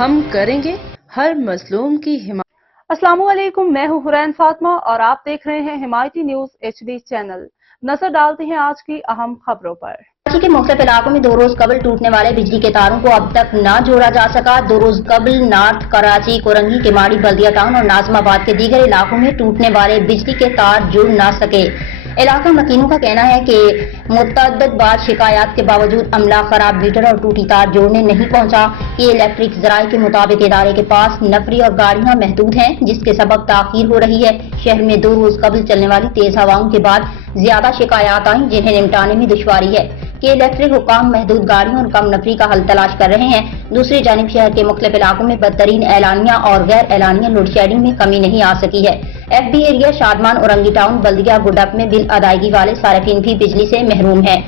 ہم کریں گے ہر مظلوم کی حمایت۔ السلام علیکم، میں ہوں حرین فاطمہ اور آپ دیکھ رہے ہیں حمایتی نیوز HD چینل۔ نظر ڈالتے ہیں آج کی اہم خبروں پر۔ کراچی کے مختلف علاقوں میں 2 روز قبل ٹوٹنے والے بجلی کے تاروں کو اب تک نہ جوڑا جا سکا۔ 2 روز قبل نارتھ کراچی، کورنگی، کماڑی، بلدیہ ٹاؤن اور ناظم آباد کے دیگر علاقوں میں ٹوٹنے والے بجلی کے تار جڑ نہ سکے۔ علاقہ مکینوں کا کہنا ہے کہ متعدد بار شکایات کے باوجود عملہ خراب میٹر اور ٹوٹی تار جوڑنے نہیں پہنچا۔ یہ الیکٹرک ذرائع کے مطابق ادارے کے پاس نفری اور گاڑیاں محدود ہیں، جس کے سبب تاخیر ہو رہی ہے۔ شہر میں 2 روز قبل چلنے والی تیز ہواؤں کے بعد زیادہ شکایات آئیں، جنہیں نمٹانے میں دشواری ہے کہ الیکٹرک حکام محدود گاڑیوں اور کم نفری کا حل تلاش کر رہے ہیں۔ دوسری جانب شہر کے مختلف علاقوں میں بدترین اعلانیہ اور غیر اعلانیہ لوڈ شیڈنگ میں کمی نہیں آ سکی ہے۔ FB area, Shadman, Orangi town, بلدیہ، گڈک میں بل ادائیگی والے صارفین بھی بجلی سے محروم ہیں۔